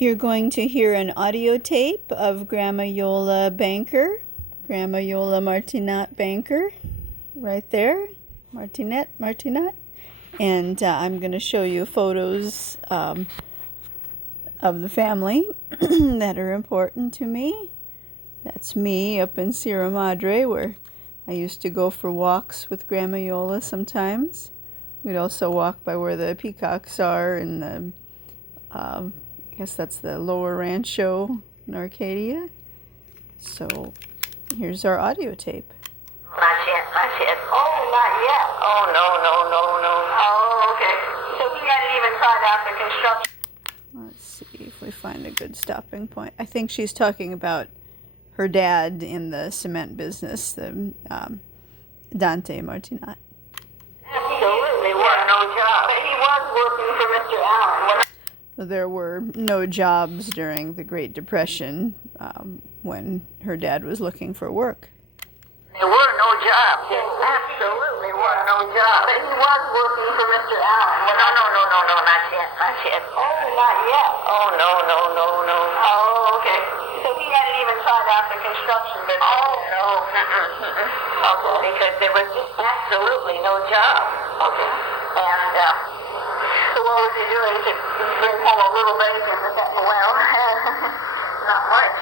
You're going to hear an audio tape of Grandma Iole Banker, Grandma Iole Martinat Banker, right there, Martinat. And I'm going to show you photos of the family that are important to me. That's me up in Sierra Madre, where I used to go for walks with Grandma Iole sometimes. We'd also walk by where the peacocks are in the, I guess that's the Lower Rancho in Arcadia. So here's our audio tape. Not yet. Oh, not yet. Oh, no. Oh, okay. So he hadn't even tried out the construction. Let's see if we find a good stopping point. I think she's talking about her dad in the cement business, the Dante Martinat. Absolutely was no job. But he was working for Mr. Allen. There were no jobs during the Great Depression when her dad was looking for work. There were no jobs. There absolutely were no jobs. But he was working for Mr. Allen. No, not yet. Oh, not yet. Oh, no. Oh, okay. So he hadn't even tried out the construction business. Oh, no. Okay. Because there was just absolutely no job. Okay. And, so what was he doing to bring home a little bacon? Well, not much.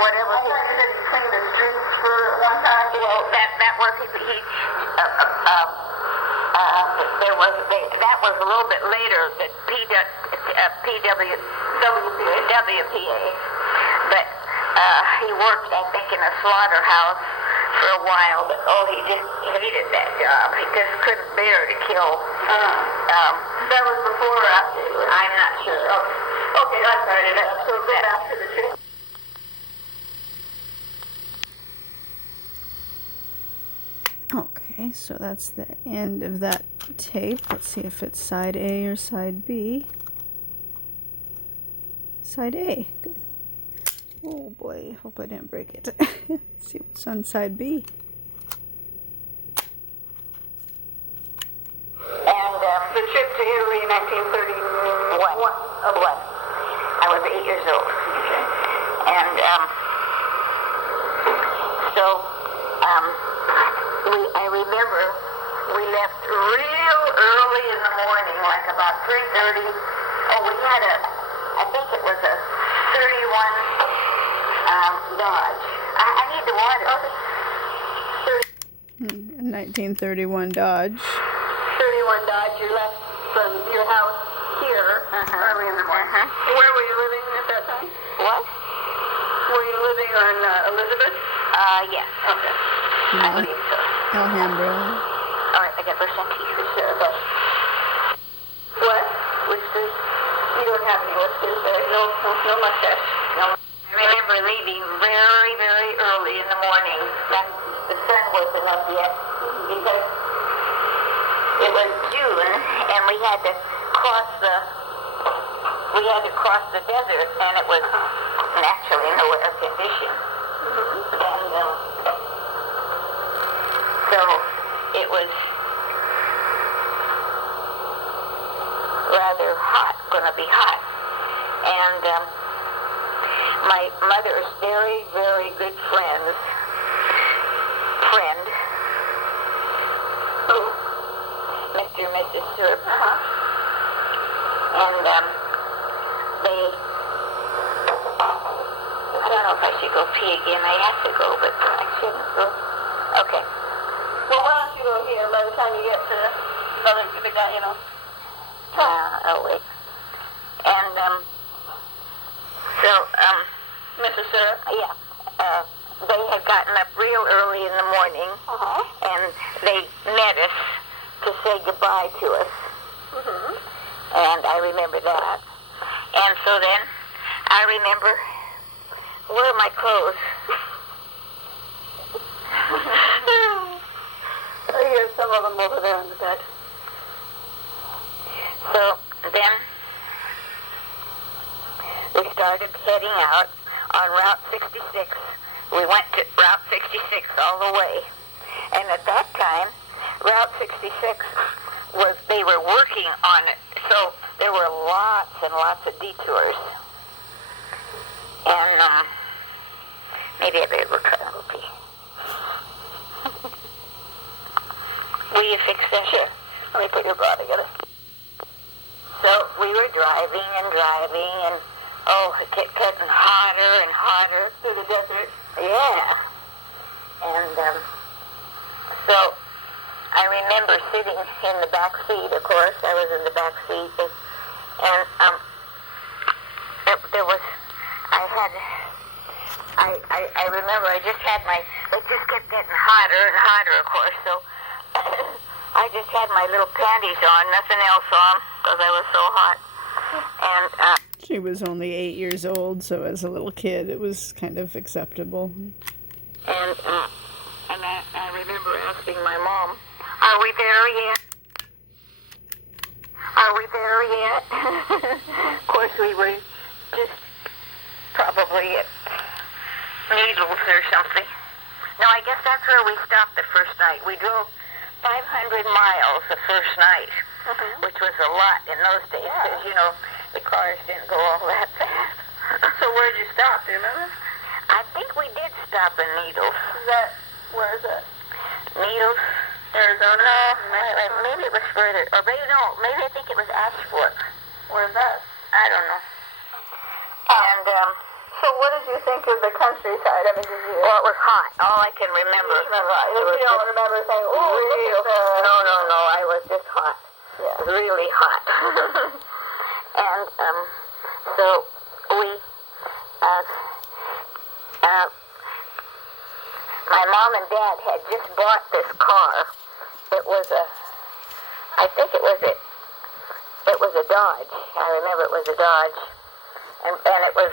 Whatever. I thought you said he cleaned the streets for one time. Well, that was that was a little bit later that WPA. But he worked, I think, in a slaughterhouse for a while. But he just hated that job. He just couldn't bear to kill. That was before or after? I'm not sure. Okay, I'm sorry. So go back to the trip. Okay, so that's the end of that tape. Let's see if it's side A or side B. Side A. Good. Oh boy, hope I didn't break it. Let's see what's on side B. And the trip to Italy in 1931. I was 8 years old. Okay. And I remember we left real early in the morning, like about 3:30. Oh, we had I think it was a 31 Dodge. I need the water. Okay. 1931 Dodge. 31 Dodge. You left from your house here early in the morning. Where were you living at that time? What? Were you living on Elizabeth? Yes. Okay. I believe so. Alhambra. All right, I got brush on teeth for sure, but... What? Whiskers? You don't have any whiskers there. No mustache. No. I remember leaving very, very early in the morning. The sun wasn't up yet, because it was June, and we had to cross the desert, and it was naturally no air conditioned. And so it was rather hot, going to be hot. And my mother's very, very good friend, Mr. and Mrs. Serp, and I don't know if I should go pee again. I have to go, but I shouldn't go. Okay. Well, why don't you go here by the time you get to the guy, you know? Oh, wait. And, Mrs. Syrup? Yeah. They had gotten up real early in the morning, and they met us to say goodbye to us. And I remember that. And so then, I remember, where are my clothes? Here's some of them over there on the bed. So then we started heading out on Route 66. We went to Route 66 all the way. And at that time, Route 66 they were working on it. So there were lots and lots of detours. And maybe I better go try a little pee. Will you fix that? Sure. Let me put your bra together. So we were driving, and it kept getting hotter and hotter through the desert. Yeah. And so I remember sitting in the back seat. Of course, I was in the back seat, and I remember I just had it just kept getting hotter and hotter, of course, so I just had my little panties on, nothing else on, because I was so hot. And She was only 8 years old, so as a little kid, it was kind of acceptable. And I remember asking my mom, "Are we there yet? Are we there yet?" Of course, we were just probably at Needles or something. No, I guess that's where we stopped the first night. We drove 500 miles the first night, which was a lot in those days, because, the cars didn't go all that fast. So where'd you stop, do you remember? I think we did stop in Needles. Where is that? Needles? Arizona? No, maybe it was further, or maybe I think it was Ashford. Where's that? I don't know. And, So what did you think of the countryside? I mean, did you... well, it was hot. All I can remember. You don't remember saying, "Oh, look at the..." No, I was just hot. Yeah. Really hot. And, so we, my mom and dad had just bought this car. It was I think it was a Dodge. I remember it was a Dodge. And it was,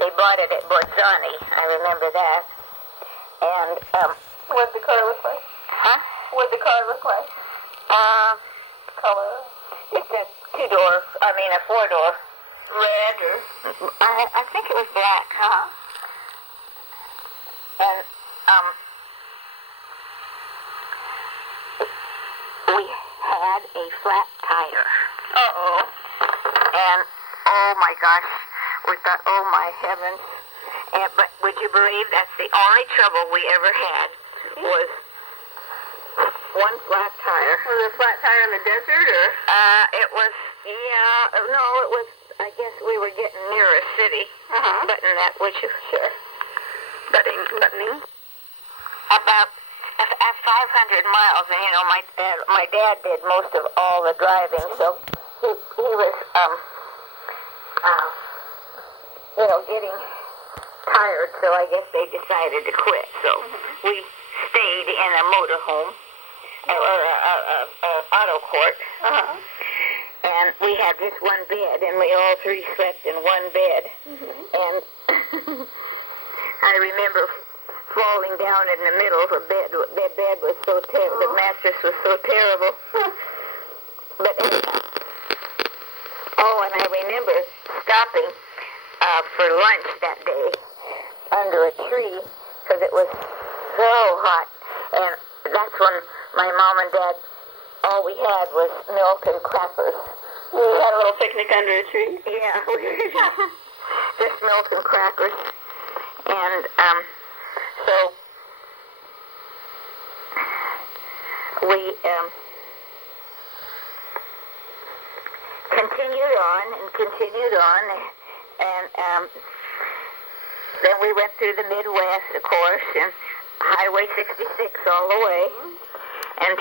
they bought it at Borzani. I remember that. And, What'd the car look like? huh? What'd the car look like? Color? Just a a four-door. Red or... I think it was black. And, we had a flat tire. Uh-oh. And, oh my gosh, we thought, oh my heavens. But would you believe that's the only trouble we ever had was one flat tire. Was it a flat tire in the desert, or...? It was, it was, I guess we were getting near a city. Button that, would you? Sure. Buttoning. About 500 miles, and my dad did most of all the driving, so he was getting tired, so I guess they decided to quit. So we stayed in a motorhome or a auto court, and we had just one bed, and we all three slept in one bed, and I remember falling down in the middle of a bed. The bed was so terrible. The mattress was so terrible. But anyhow. Oh, and I remember stopping for lunch that day under a tree because it was so hot. And that's when my mom and dad, all we had was milk and crackers. You had a little picnic under a tree? Yeah. Just milk and crackers. And so we continued on, and then we went through the Midwest, of course, and Highway 66 all the way. And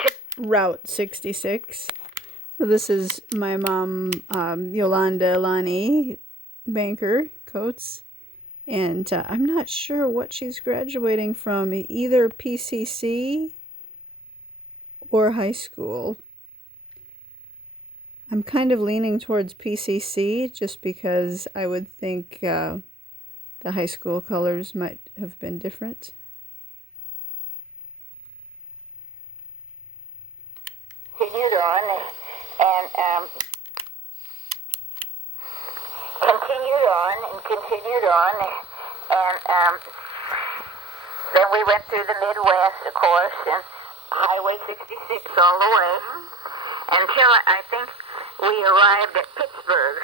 Route 66. So this is my mom, Yolanda Lonnie Banker Coates. And I'm not sure what she's graduating from, either PCC or high school. I'm kind of leaning towards PCC just because I would think the high school colors might have been different. Continued on, and continued on, and then we went through the Midwest, of course, and Highway 66 all the way, until I think we arrived at Pittsburgh.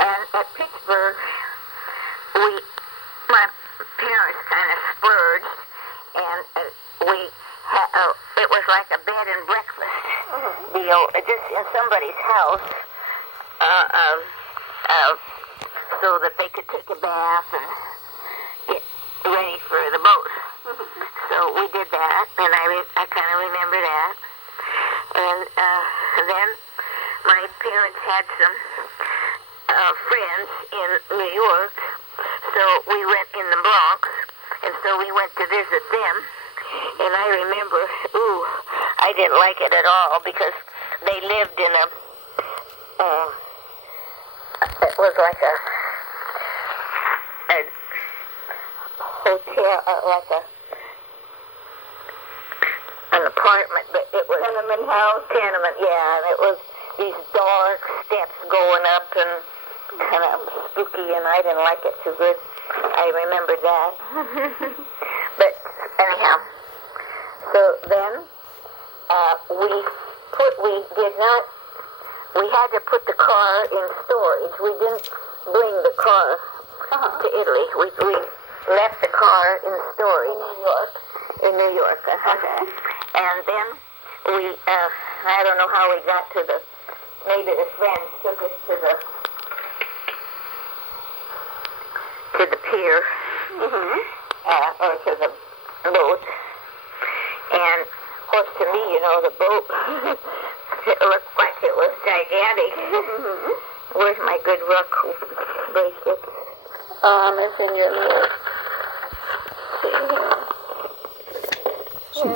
And at Pittsburgh, my parents kind of splurged, and it was like a bed and breakfast deal, just in somebody's house, so that they could take a bath and get ready for the boat. So we did that, and I kind of remember that. And then my parents had some friends in New York, so we went in the Bronx, and so we went to visit them. And I remember, I didn't like it at all, because they lived in it was like a hotel, an apartment, but it was tenement house. Tenement, yeah, and it was these dark steps going up and kind of spooky, and I didn't like it too good. I remember that. But anyhow, so then we had to put the car in storage. We didn't bring the car to Italy. We left the car in storage. In New York. Okay. And then I don't know how we got to maybe the friends took us to the pier, or to the boat. And of course, to me, the boat, it looked like it was gigantic. Where's my good rock bracelet? It's in your little... See here. No,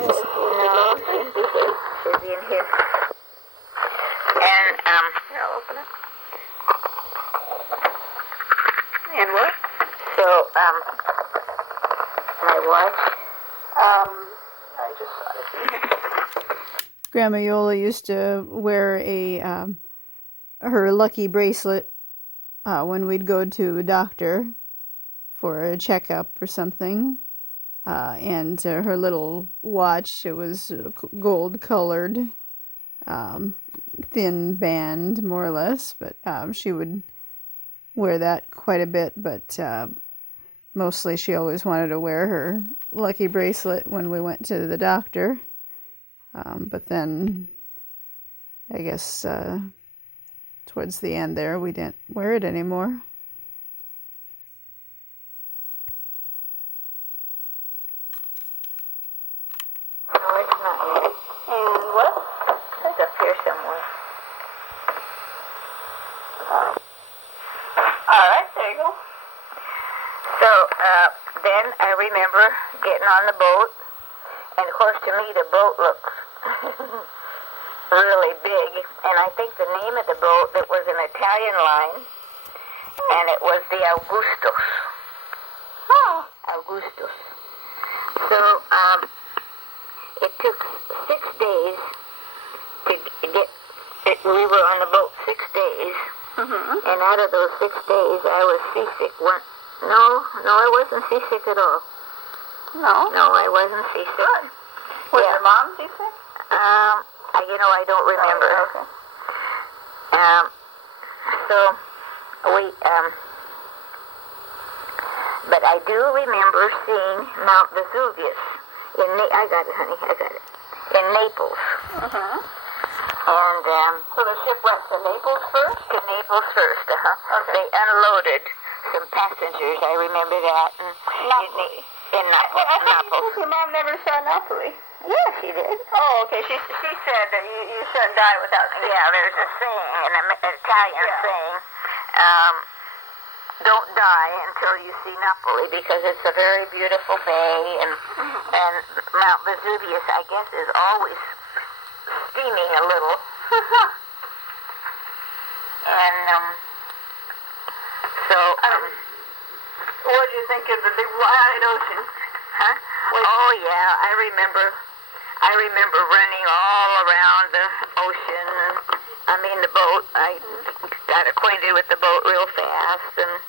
should be in here. And, here, I'll open it. And what? So, my watch. I just saw it in here. Grandma Iole used to wear her lucky bracelet when we'd go to a doctor for a checkup or something. And her little watch, it was gold colored, thin band more or less, but she would wear that quite a bit, but mostly she always wanted to wear her lucky bracelet when we went to the doctor. But then I guess towards the end there we didn't wear it anymore. Somewhere. All right, there you go. So then I remember getting on the boat, and of course to me the boat looks really big, and I think the name of the boat, it was an Italian line, and it was the Augustus. Augustus. So it took 6 days to get it. We were on the boat 6 days, and out of those 6 days, I was seasick. No, I wasn't seasick at all. No, I wasn't seasick. Good. Was your mom seasick? I don't remember. Oh, okay. So we, but I do remember seeing Mount Vesuvius I got it, honey. I got it. In Naples. And so the ship went to Naples first? To Naples first, Okay. They unloaded some passengers, I remember that. Napoli. In Naples. I thought your mom never saw Napoli. Yeah, she did. Oh, okay. She said that you shouldn't die without seeing. Yeah, there's a saying, an Italian saying, don't die until you see Napoli, because it's a very beautiful bay, and Mount Vesuvius, I guess, is always steaming a little. And so what do you think of the big wide ocean? Oh yeah, I remember running all around the ocean. The boat. I got acquainted with the boat real fast, and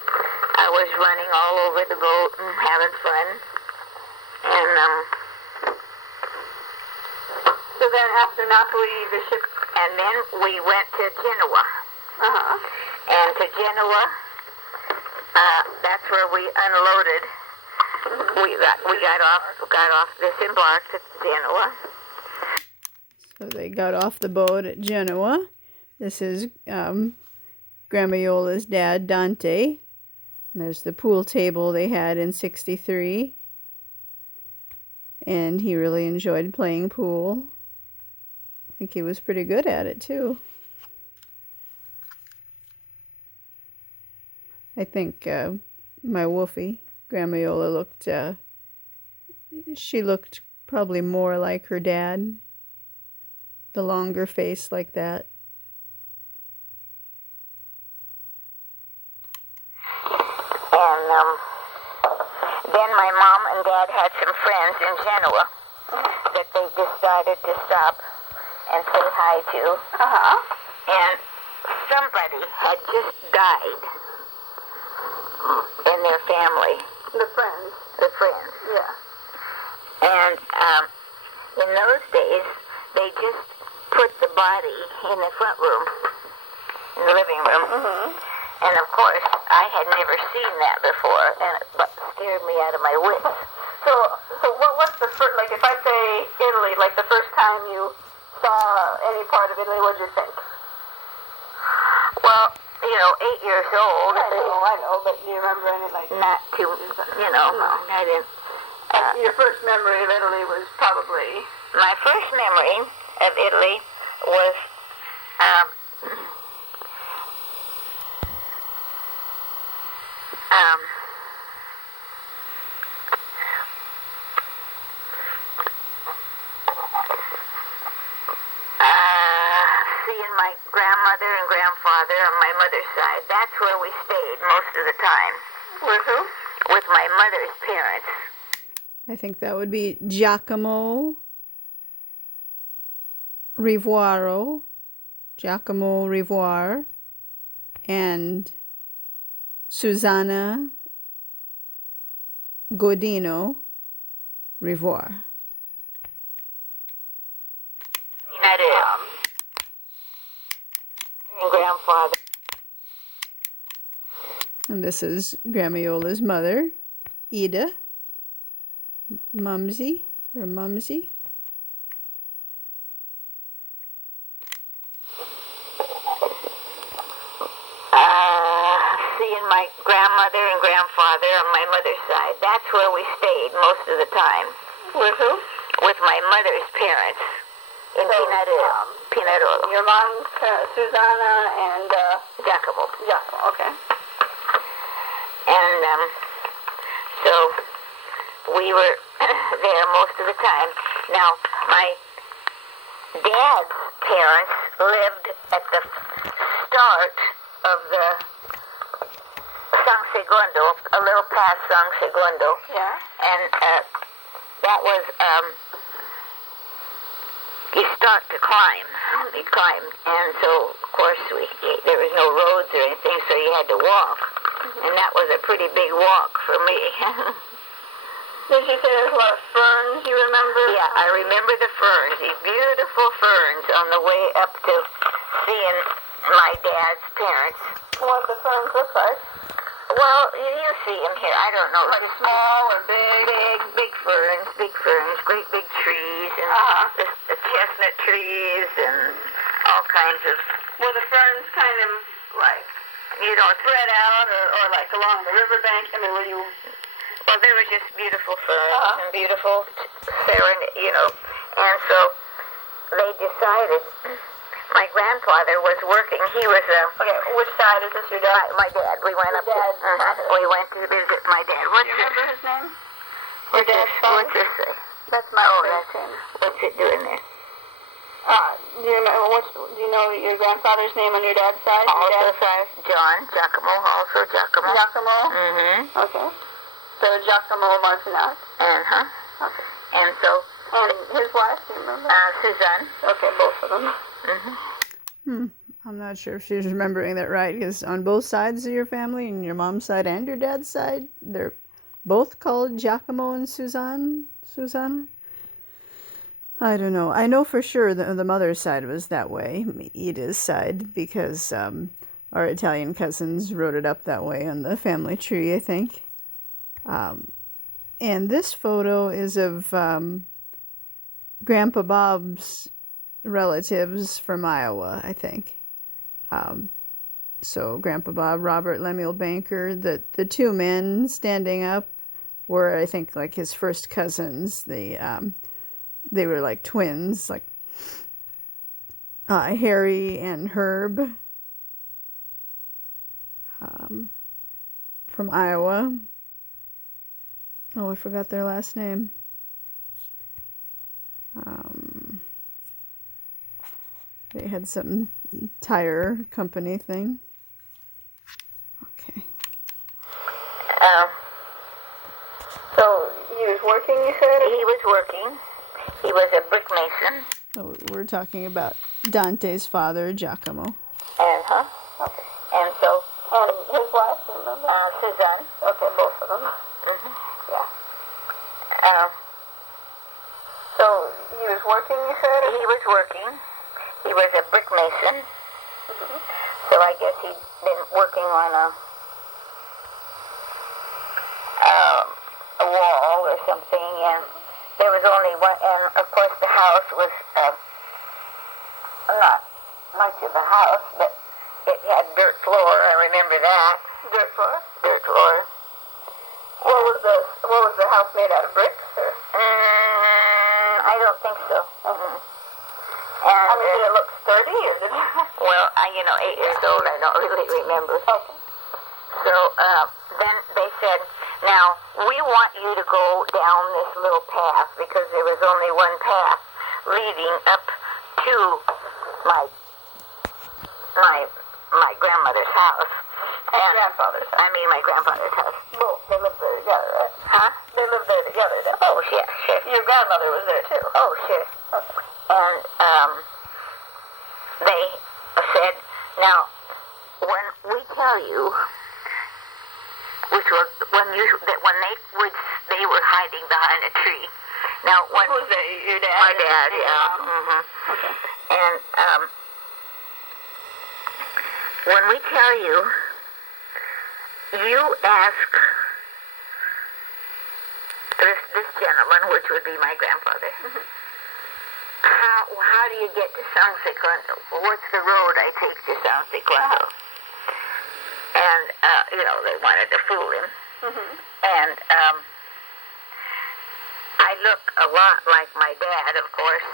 I was running all over the boat and having fun. And so then after Napoli, the ship, and then we went to Genoa. And to Genoa, That's where we unloaded. We got off, disembarked at Genoa. So they got off the boat at Genoa. This is Grandma Iola's dad, Dante. And there's the pool table they had in '63. And he really enjoyed playing pool. I think he was pretty good at it, too. I think my Wolfie, Grandma Iole, looked, she looked probably more like her dad. The longer face like that. And then my mom and dad had some friends in Genoa that they decided to stop and say hi to. And somebody had just died in their family. The friends. The friends. Yeah. And in those days, they just put the body in the front room, in the living room. And of course, I had never seen that before, and it scared me out of my wits. So what's the first, like if I say Italy, like the first time you saw any part of Italy, what did you think? Well, 8 years old. I know, but do you remember any, like... Not too, I didn't. Your first memory of Italy was probably... My first memory of Italy was, seeing my grandmother and grandfather on my mother's side. That's where we stayed most of the time. With who? With my mother's parents. I think that would be Giacomo Rivoire, and Susanna Godino Rivoire. And grandfather. And this is Grandma Iola's mother, Ida, Mumsy. Seeing my grandmother and grandfather on my mother's side. That's where we stayed most of the time. With who? With my mother's parents in Pinerolo. Your mom, Susanna, and... Giacomo. Okay. And so we were there most of the time. Now, my dad's parents lived at the start of the San Segundo, a little past San Segundo. Yeah. And that was, you start to climb. You climb. And so, of course, there was no roads or anything, so you had to walk. And that was a pretty big walk for me. Did you say there's a lot of ferns you remember? Yeah, I remember the ferns, these beautiful ferns on the way up to seeing my dad's parents. What the ferns look like? Well, you see them here. I don't know. Like small or big? Big ferns, great big trees, and the chestnut trees, and all kinds of... Were the ferns kind of like spread out or like along the riverbank? I mean, were you... Well, they were just beautiful ferns and beautiful serenade, And so they decided... My grandfather was working. He was Okay, which side is this? Your dad? My dad. We went up. We went to visit my dad. Do you remember his name? Your dad's What's this say? That's my name. What's it doing there? Do you remember do you know your grandfather's name on your dad's side? Giacomo. Giacomo? Okay. So Giacomo Martinat. Okay. And so... And his wife, do you remember? Suzanne. Okay, both of them. I'm not sure if she's remembering that right, because on both sides of your family, and your mom's side and your dad's side, they're both called Giacomo and Susanna? I don't know. I know for sure that the mother's side was that way, Ida's side, because a our Italian cousins wrote it up that way on the family tree, I think. And this photo is of Grandpa Bob's relatives from Iowa, I think. So Grandpa Bob, Robert Lemuel Banker, the two men standing up were, I think, like his first cousins. They were like twins, like Harry and Herb from Iowa. Oh, I forgot their last name. They had some tire company thing. Okay. So he was working, you said? He was working. He was a brick mason. So we're talking about Dante's father, Giacomo. And, and so... And his wife, you remember? Suzanne. Okay, both of them. Mm-hmm. Yeah. So he was working, you said? He was working. He was a brick mason. Mm-hmm. So I guess he'd been working on a wall or something, and there was only one, and of course the house was not much of a house, but it had dirt floor. I remember that. Dirt floor? Dirt floor. What was the house made out of bricks, or? I don't think so. Mm-hmm. And, I mean, did it look sturdy, or did it? well, 8 years old, I don't really remember. Okay. So then they said, now, we want you to go down this little path, because there was only one path leading up to my grandmother's house. And grandfather's house. I mean, my grandfather's house. Both. They lived there together, right? Huh? They lived there together, then. Oh, yeah, sure. Your grandmother was there, too. Oh, sure. Okay. And they said, now, when we tell you, which was when they were hiding behind a tree. Now, when who's that? Your dad? my dad, yeah. Mm-hmm. Okay. And when we tell you, you ask this gentleman, which would be my grandfather. Mm-hmm. How do you get to San Secondo? What's the road I take to San Secondo? And, they wanted to fool him. Mm-hmm. And I look a lot like my dad, of course.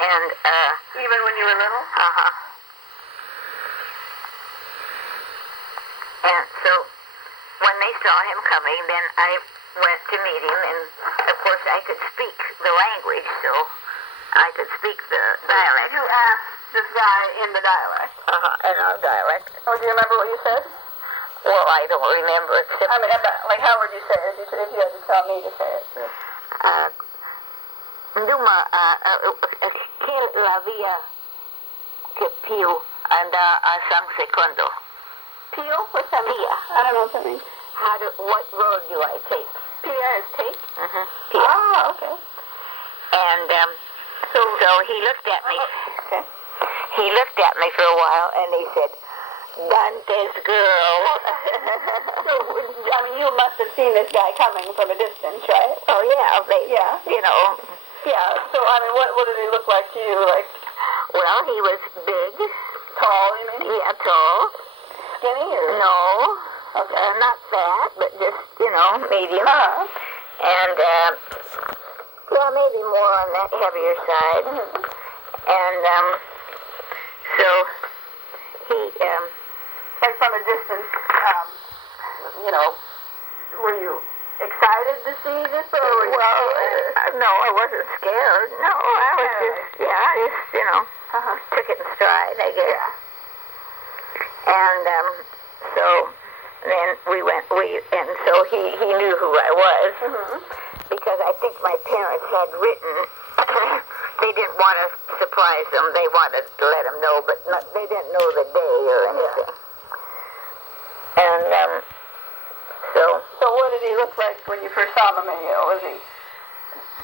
And, even when you were little? And so, when they saw him coming, then I went to meet him, and, of course, I could speak the language, so I could speak the dialect. You asked this guy in the dialect? In our dialect. Oh, do you remember what you said? Well, I don't remember, except... I mean, like, how would you say it if you had to tell me to say it? Duma, quelle la via che più anda a San Secondo? Pio? What's that mean? Pia. I don't know what that means. What road do I take? Pia is take? Mm-hmm. Pia. Ah, okay. And, so he looked at me. Okay. He looked at me for a while, and he said, Dante's girl. So, I mean, you must have seen this guy coming from a distance, right? Oh, yeah. Yeah. Yeah, so, I mean, what did he look like to you? Like, well, he was big. tall, you mean? Yeah, tall. Skinny, or? No. Okay. Not fat, but just, medium. Uh-huh. And, maybe more on that heavier side. Mm-hmm. And, so, he, And from a distance, were you excited to see this, or were you scared? No, I wasn't scared. No, I was took it in stride, I guess. Yeah. And, so then and so he knew who I was, Mm-hmm. because I think my parents had written, they didn't want to surprise them, they wanted to let him know, but they didn't know the day or anything. And, So what did he look like when you first saw him? Was he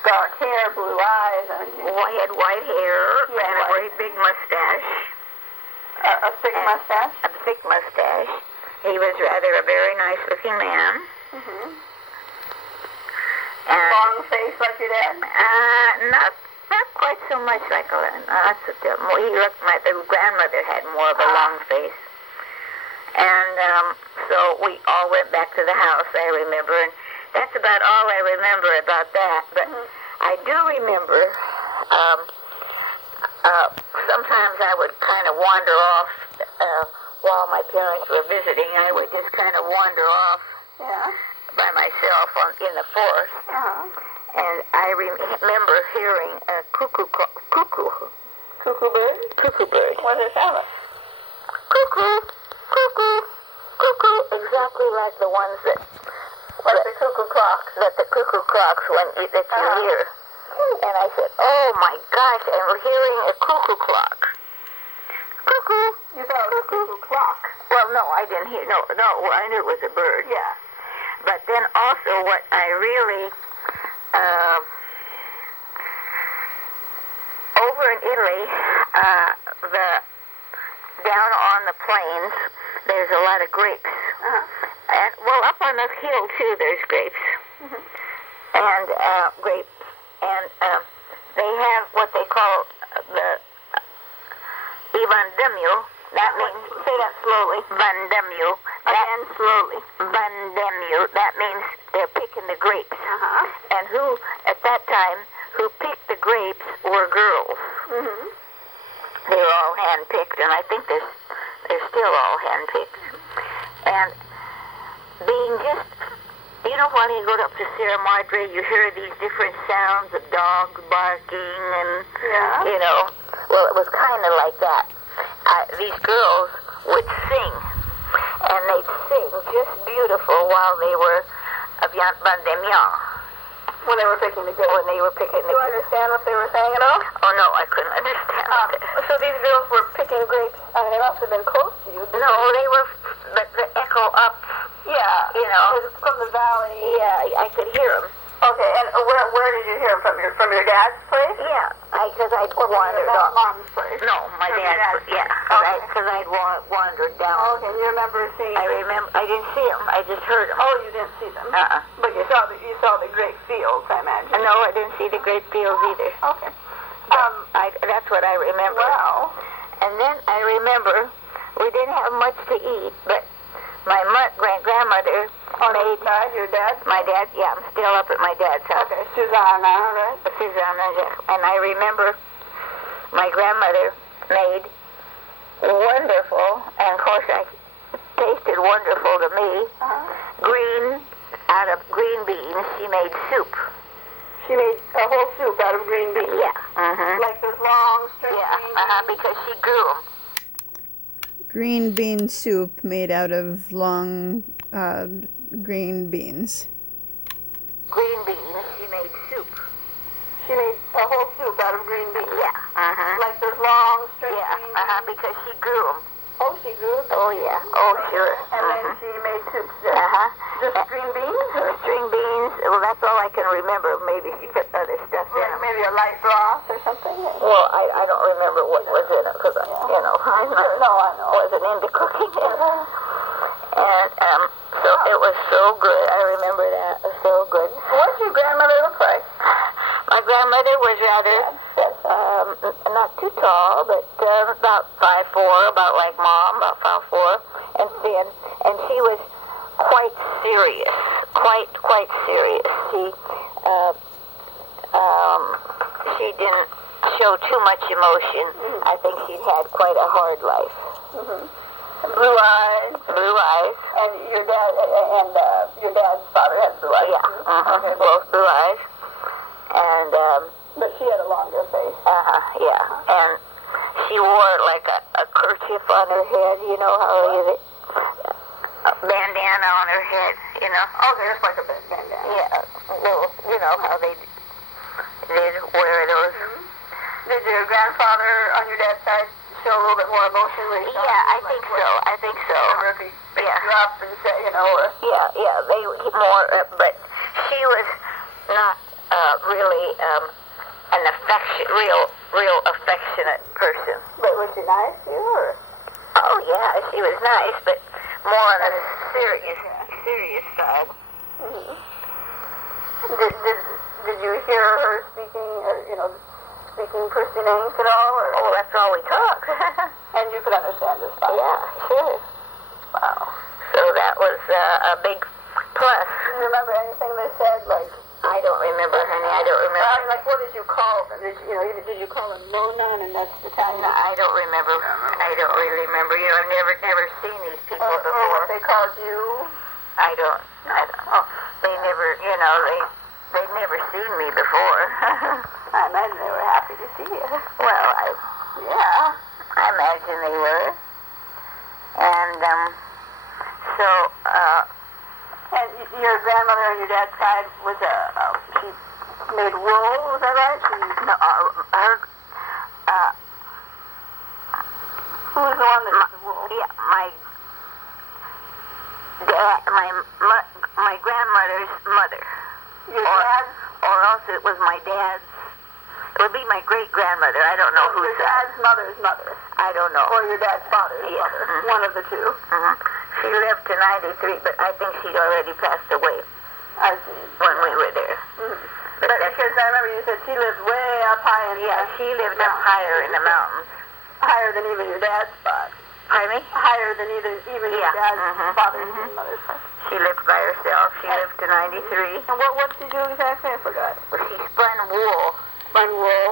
dark hair, blue eyes? he had white hair and a great big mustache. A thick mustache? A thick mustache. He was rather a very nice-looking man. Mm-hmm. And, Long face like your dad? not quite so much like a... he looked, my grandmother had more of a long face. And so we all went back to the house, I remember, and that's about all I remember about that. But I do remember sometimes I would kind of wander off while my parents were visiting. I would just kind of wander off by myself in the forest. And I remember hearing a cuckoo. Cuckoo bird? Cuckoo bird. What does it sound like? Cuckoo, cuckoo, cuckoo. Exactly like the ones that... Like the cuckoo clocks. That the cuckoo clocks that you hear. And I said, oh my gosh, I'm hearing a cuckoo clock. Cuckoo. You thought it was a cuckoo clock? Well, no, I didn't hear, no, I knew it was a bird. Yeah. But then also what I really, over in Italy, down on the plains, there's a lot of grapes. And, well, up on the hill, too, there's grapes. And grapes. And they have what they call the Vandemio. That means... Say that slowly. Vandemio. Again, slowly. Vandemio. That means they're picking the grapes. And at that time, who picked the grapes were girls. They were all hand-picked, and I think they're still all hand-picked. And being just... You know, when you go up to Sierra Madre, you hear these different sounds of dogs barking and, you know, well, it was kind of like that. These girls would sing, and they'd sing just beautiful while they were Vandemian. When they were picking the grapes. When they were picking the grapes. Do you understand what they were saying at all? Oh, no, I couldn't understand it. So these girls were picking grapes. I mean, they must have been close to you. No, they were, but the echo up. Yeah, you know, from the valley. Yeah, I could hear them. Okay, and where did you hear them from? Your dad's place? Yeah, because I'd wandered off. Mom's place. No, my dad's. Yeah, because I'd wandered down. Okay, you remember seeing? I remember. I didn't see them. I just heard them. Oh, you didn't see them. But you saw the great fields, I imagine. No, I didn't see the great fields either. Okay. That's what I remember. Wow. And then I remember we didn't have much to eat, but my great-grandmother made... Your dad? My dad, yeah, I'm still up at my dad's house. Okay, Susanna, right? Susanna, yes. And I remember my grandmother made wonderful, and of course I tasted wonderful to me, out of green beans, she made soup. She made a whole soup out of green beans? Yeah. Like those long, straight green beans? Because she grew them. Green bean soup made out of long green beans. Green beans, she made soup. She made a whole soup out of green beans? Yeah. Like those long, straight green beans? Because she grew them. Oh, she grew them? Oh, yeah. Oh, sure. And then she made soup just green beans? String beans. Well, that's all I can remember. Maybe she put other stuff in them. Maybe a light broth or something? Well, I don't remember what was in it because, you know, I wasn't into cooking. And so it was so good. I remember that. It was so good. What did your grandmother look like? My grandmother was rather, not too tall, but about 5'4", about like Mom, about 5'4", and thin. And she was quite serious, quite serious. She didn't show too much emotion. I think she'd had quite a hard life. Blue eyes. Blue eyes. And your dad's father had blue eyes. Yeah. Okay. Both blue eyes. And but she had a longer face. Yeah. And she wore like a kerchief on her head. You know how a bandana on her head. You know. Okay, it's like a bandana. Yeah. Little. You know how they did wear those. Did your grandfather on your dad's side show a little bit more emotion? Yeah, I think so. I think so. Remember if he picked you up and said, you know, or... Yeah, they more, but she was not really an real affectionate person. But was she nice to you, or? Oh, yeah, she was nice, but more on a serious side. Mm-hmm. Did you hear her speaking, speaking Christian English at all? Or? Oh, that's all we talk. And you could understand this fine? Yeah, sure. Wow. So that was a big plus. Do you remember anything they said, like? I don't remember, honey. I don't remember. Like, what did you call them? Did you call them Nona, and that's Italian? No, I don't remember. I don't really remember. I've never seen these people Or before. what they called you? I don't. Oh, they never, they'd never seen me before. I imagine they were happy to see you. Well, Yeah. I imagine they were. And, so, And your grandmother on your dad's side was she made wool, was that right? no, Who was the one that made the wool? yeah, my dad, my grandmother's mother. Your dad's? Or else it was my dad's. It would be my great-grandmother. I don't know who's Your dad's mother's mother. I don't know. Or your dad's father's Yeah. mother. Mhm. One of the two. Mm-hmm. She lived to 93, but I think she'd already passed away I see. when we were there. Mm-hmm. But But because I remember you said she lived way up high in yeah, she lived up higher in the mountains. higher than even your dad's spot. Pardon me? Higher than even your Yeah. dad's Mhm. father's Mhm. and mother's spot. She lived by herself. She lived to 93. And what did she do exactly? I forgot. Well, she spun wool. Spun wool.